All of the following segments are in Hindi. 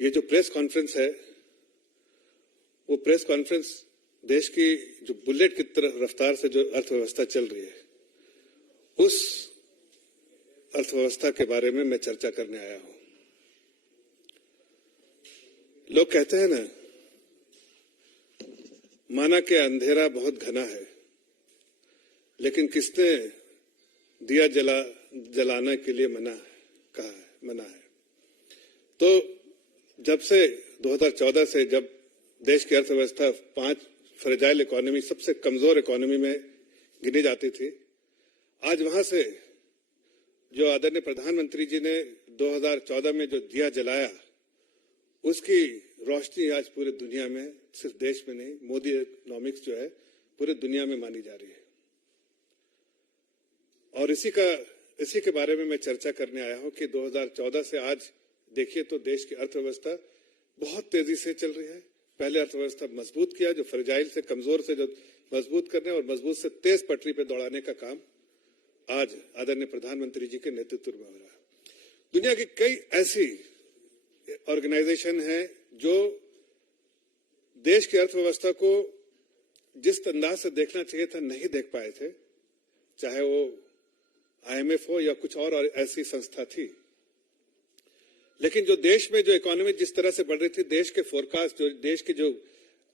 ये जो प्रेस कॉन्फ्रेंस है वो प्रेस कॉन्फ्रेंस देश की जो बुलेट की तरह रफ्तार से जो अर्थव्यवस्था चल रही है उस अर्थव्यवस्था के बारे में मैं चर्चा करने आया हूं। लोग कहते हैं ना, माना कि अंधेरा बहुत घना है, लेकिन किसने दिया जलाने के लिए मना है। तो जब से 2014 से जब देश की अर्थव्यवस्था 5 फ्रेजाइल इकोनॉमी, सबसे कमजोर इकोनॉमी में गिनी जाती थी, आज वहां से जो आदरणीय प्रधानमंत्री जी ने 2014 में जो दिया जलाया, उसकी रोशनी आज पूरी दुनिया में, सिर्फ देश में नहीं, मोदी इकोनॉमिक्स जो है पूरी दुनिया में मानी जा रही है। और इसी के बारे में मैं चर्चा करने आया हूं कि 2014 से आज देखिए तो देश की अर्थव्यवस्था बहुत तेजी से चल रही है। पहले अर्थव्यवस्था मजबूत किया, जो फ्रेजाइल से, कमजोर से जो मजबूत करने और मजबूत से तेज पटरी पे दौड़ाने का काम आज आदरणीय प्रधानमंत्री जी के नेतृत्व में हो रहा है। दुनिया की कई ऐसी ऑर्गेनाइजेशन है जो देश की अर्थव्यवस्था को जिस अंदाज से देखना चाहिए था नहीं देख पाए थे, चाहे वो IMF हो या कुछ और ऐसी संस्था थी। लेकिन जो देश में जो इकोनॉमी जिस तरह से बढ़ रही थी, देश के फोरकास्ट, जो देश की जो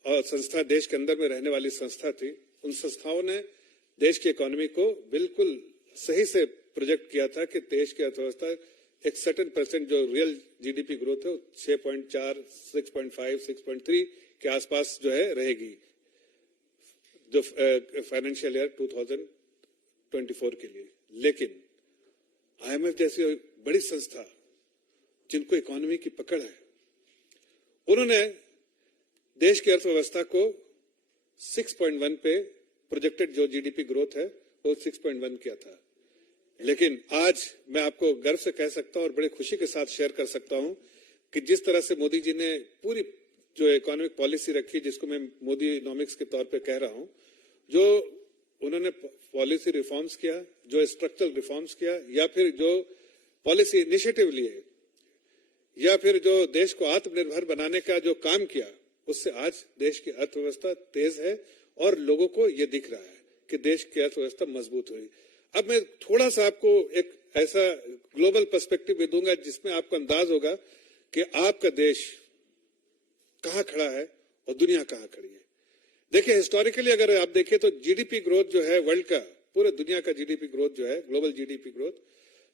संस्था, देश के अंदर में रहने वाली संस्था थी, उन संस्थाओं ने देश की इकोनॉमी को बिल्कुल सही से प्रोजेक्ट किया था कि देश की अर्थव्यवस्था एक सर्टेन परसेंट जो रियल GDP ग्रोथ है 6.4, 6.5, 6.3 के आसपास जो है रहेगी, जो फाइनेंशियल ईयर 2024 के लिए। लेकिन IMF जैसी बड़ी संस्था जिनको इकोनॉमी की पकड़ है, उन्होंने देश की अर्थव्यवस्था को 6.1 पे प्रोजेक्टेड जो GDP ग्रोथ है वो 6.1 किया था। लेकिन आज मैं आपको गर्व से कह सकता हूं और बड़ी खुशी के साथ शेयर कर सकता हूं कि जिस तरह से मोदी जी ने पूरी जो इकोनॉमिक पॉलिसी रखी, जिसको मैं मोदी इकोनॉमिक्स के तौर पे कह रहा हूं, जो उन्होंने पॉलिसी रिफॉर्म्स किया, जो स्ट्रक्चरल रिफॉर्म्स किया, या फिर जो पॉलिसी इनिशिएटिव लिए, या फिर जो देश को आत्मनिर्भर बनाने का जो काम किया, उससे आज देश की अर्थव्यवस्था तेज है और लोगों को ये दिख रहा है कि देश की अर्थव्यवस्था मजबूत हुई। अब मैं थोड़ा सा आपको एक ऐसा ग्लोबल पर्सपेक्टिव भी दूंगा जिसमें आपको अंदाज होगा कि आपका देश कहां खड़ा है और दुनिया कहां खड़ी है। देखिए, हिस्टोरिकली अगर आप देखें तो GDP ग्रोथ जो है वर्ल्ड का, पूरे दुनिया का GDP ग्रोथ जो है, global GDP growth,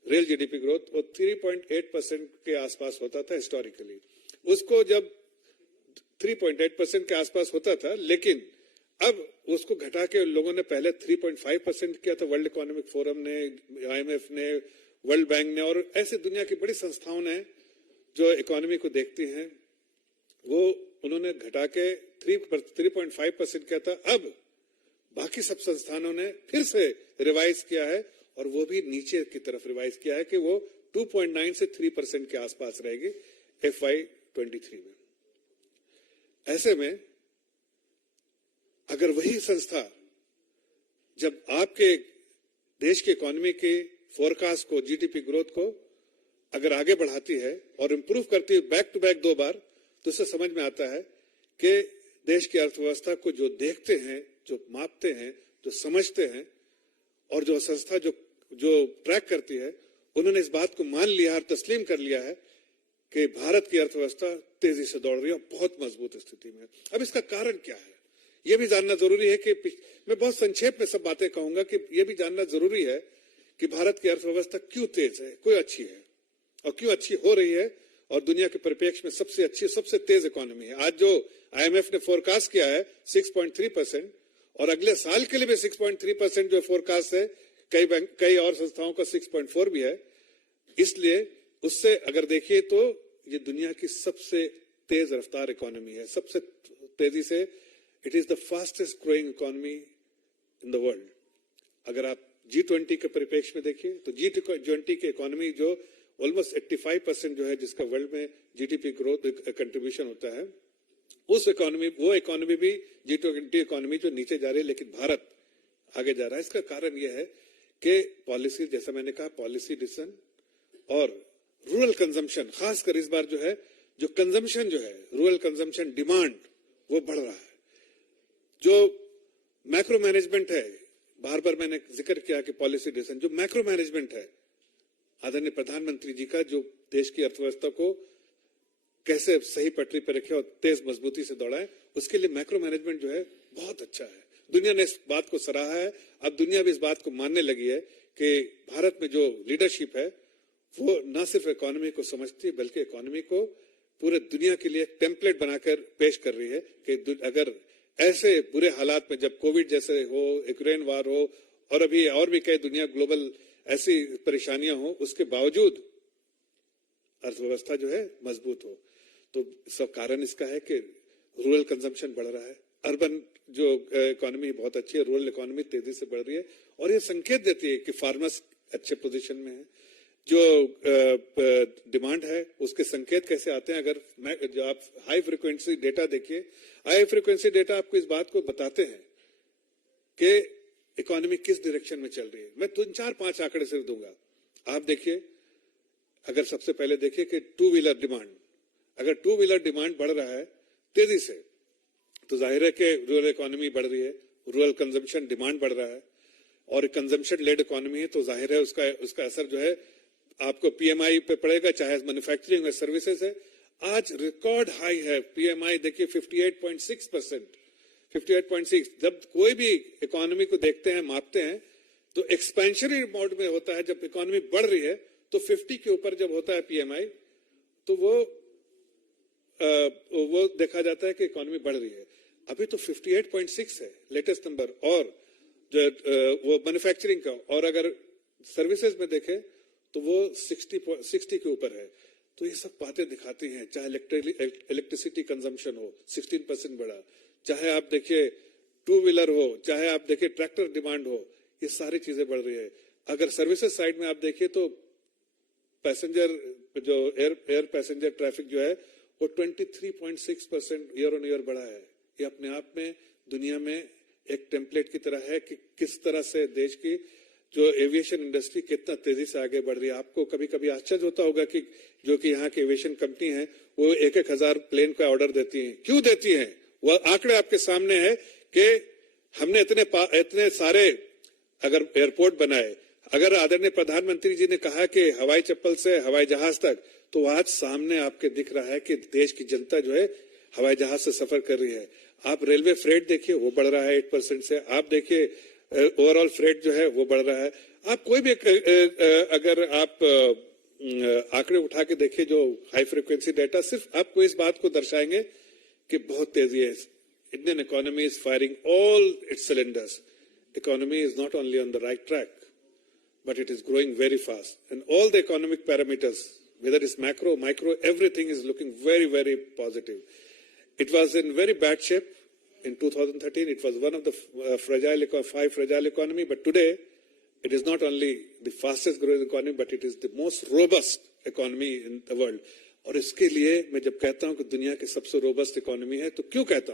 real GDP growth, वो 3.8% के आसपास होता था हिस्टोरिकली। उसको जब 3.8% के आसपास होता था, लेकिन अब उसको घटा के लोगों ने पहले 3.5% किया था। वर्ल्ड इकोनॉमिक फोरम ने, IMF ने, वर्ल्ड बैंक ने और ऐसे दुनिया की बड़ी संस्थाओं ने जो इकोनॉमी को देखती हैं, वो उन्होंने घटा के 3.5% किया था। अब बाकी सब संस्थानों ने फिर से रिवाइज किया है और वो भी नीचे की तरफ रिवाइज किया है कि वो 2.9 से 3% के आसपास रहेगी FY23 में। ऐसे में अगर वही संस्था जब आपके देश की इकोनॉमी के फोरकास्ट को, GDP ग्रोथ को अगर आगे बढ़ाती है और इंप्रूव करती है बैक टू बैक 2 बार, तो इससे समझ में आता है कि देश की अर्थव्यवस्था को जो देखते हैं, जो मापते हैं, जो समझते हैं और जो संस्था जो ट्रैक करती है, उन्होंने इस बात को मान लिया और तस्लीम कर लिया है कि भारत की अर्थव्यवस्था तेजी से दौड़ रही है और बहुत मजबूत स्थिति में। अब इसका कारण क्या है, यह भी जानना जरूरी है कि मैं बहुत संक्षेप में सब बातें कहूंगा कि यह भी जानना जरूरी है कि भारत की अर्थव्यवस्था क्यों तेज है, क्यों अच्छी है और क्यों अच्छी हो रही है और दुनिया के परिप्रेक्ष्य में सबसे अच्छी, सबसे तेज इकोनॉमी है। आज जो IMF ने फोरकास्ट किया है 6.3% और अगले साल के लिए भी 6.3% जो फोरकास्ट है, कई और संस्थाओं का 6.4 भी है। इसलिए उससे अगर देखिए तो ये दुनिया की सबसे तेज रफ्तार इकोनॉमी है, सबसे तेजी से, it is the fastest growing economy in the world. अगर आप G20 के परिप्रेक्ष्य में देखिए तो G20 की इकोनॉमी जो ऑलमोस्ट 85% जो है, जिसका वर्ल्ड में GDP ग्रोथ कंट्रीब्यूशन होता है, उस इकोनॉमी, वो इकोनॉमी भी G20 इकोनॉमी जो नीचे जा रही है, लेकिन भारत आगे जा रहा है। इसका कारण यह है कि पॉलिसी, जैसा मैंने कहा, पॉलिसी डिसीजन और रूरल कंजम्पशन, खासकर इस बार जो है, जो कंजम्पशन जो है, रूरल कंजम्पशन डिमांड, वो बढ़ रहा है। जो मैक्रो मैनेजमेंट है, बार बार मैंने जिक्र किया कि पॉलिसी डिसीजन, जो मैक्रो मैनेजमेंट है आदरणीय प्रधानमंत्री जी का, जो देश की अर्थव्यवस्था को कैसे सही पटरी पर रखे और तेज मजबूती से दौड़ाए, उसके लिए मैक्रो मैनेजमेंट जो है बहुत अच्छा है। दुनिया ने इस बात को सराहा है। अब दुनिया भी इस बात को मानने लगी है कि भारत में जो लीडरशिप है वो न सिर्फ इकोनॉमी को समझती है बल्कि इकोनॉमी को पूरे दुनिया के लिए टेम्पलेट बनाकर पेश कर रही है कि अगर ऐसे बुरे हालात में, जब कोविड जैसे हो, यूक्रेन वार हो और अभी और भी कई दुनिया ग्लोबल ऐसी परेशानियां हो, उसके बावजूद अर्थव्यवस्था जो है मजबूत हो। तो सब कारण इसका है कि रूरल कंजम्पशन बढ़ रहा है, अर्बन जो इकोनॉमी बहुत अच्छी है, रूरल इकोनॉमी तेजी से बढ़ रही है और ये संकेत देती है कि फार्मर्स अच्छे पोजीशन में है। जो डिमांड है उसके संकेत कैसे आते हैं, अगर जो आप हाई फ्रीक्वेंसी डेटा देखिए, हाई फ्रीक्वेंसी डेटा आपको इस बात को बताते हैं कि इकोनॉमी किस डायरेक्शन में चल रही है। मैं 4-5 आंकड़े सिर्फ दूंगा, आप देखिए। अगर सबसे पहले देखिए कि टू व्हीलर डिमांड, अगर टू व्हीलर डिमांड बढ़ रहा है तेजी से तो जाहिर है कि रूरल इकोनॉमी बढ़ रही है, रूरल कंजम्पशन डिमांड बढ़ रहा है और कंजम्पशन लेड इकोनॉमी है तो जाहिर है उसका असर जो है आपको पीएमआई पे पड़ेगा, चाहे मैन्युफैक्चरिंग और सर्विसेज है। आज रिकॉर्ड हाई है पीएमआई, देखिए 58.6%, 58.6। जब कोई भी इकोनॉमी को देखते हैं, मापते हैं तो एक्सपेंशनरी मोड में होता है। जब इकोनॉमी बढ़ रही है तो 50 के ऊपर जब होता है पीएमआई तो वो देखा जाता है कि इकोनॉमी बढ़ रही है। अभी तो 58.6 है लेटेस्ट नंबर, और जो वो मैन्युफैक्चरिंग का, और अगर सर्विसेज में देखें तो वो 60 के ऊपर है। तो ये सब बातें दिखाती हैं, चाहे इलेक्ट्रिसिटी कंजम्पशन हो 16% बढ़ा, चाहे आप देखिए टू व्हीलर हो, चाहे आप देखिए ट्रैक्टर डिमांड हो, ये सारी चीजें बढ़ रही है। अगर सर्विसेज साइड में आप देखिए तो पैसेंजर जो एयर पैसेंजर ट्रैफिक जो है वो 23.6% ईयर ऑन ईयर बढ़ा है। ये अपने आप में दुनिया में एक टेम्पलेट की तरह है कि किस तरह से देश की जो एविएशन इंडस्ट्री कितना तेजी से आगे बढ़ रही है। आपको कभी कभी आश्चर्य होता होगा कि जो कि यहाँ की एविएशन कंपनी है वो 1,000 प्लेन का ऑर्डर देती हैं। क्यों देती हैं? वो आंकड़े आपके सामने है कि हमने इतने सारे अगर एयरपोर्ट बनाए, अगर आदरणीय प्रधानमंत्री जी ने कहा कि हवाई चप्पल से हवाई जहाज तक, तो आज सामने आपके दिख रहा है कि देश की जनता जो है हवाई जहाज से सफर कर रही है। आप रेलवे फ्रेट देखिए, वो बढ़ रहा है 8% से। आप देखिए ओवरऑल फ्रेट जो है वो बढ़ रहा है। आप कोई भी अगर आप आंकड़े उठा के देखिए जो हाई फ्रीक्वेंसी डेटा, सिर्फ आपको इस बात को दर्शाएंगे कि बहुत तेजी है। Indian economy is firing all it's cylinders. Economy is not only on the right track, but it is growing very fast, and all the economic parameters, whether it's macro, micro, everything is looking very, very positive. It was in very bad shape in 2013. It was one of the five fragile economy, but today it is not only the fastest growing economy, but it is the most robust economy in the world. और इसके लिए मैं जब कहता हूं कि दुनिया की सबसे रोबस्ट इकोनॉमी है, तो क्यों कहता हूं?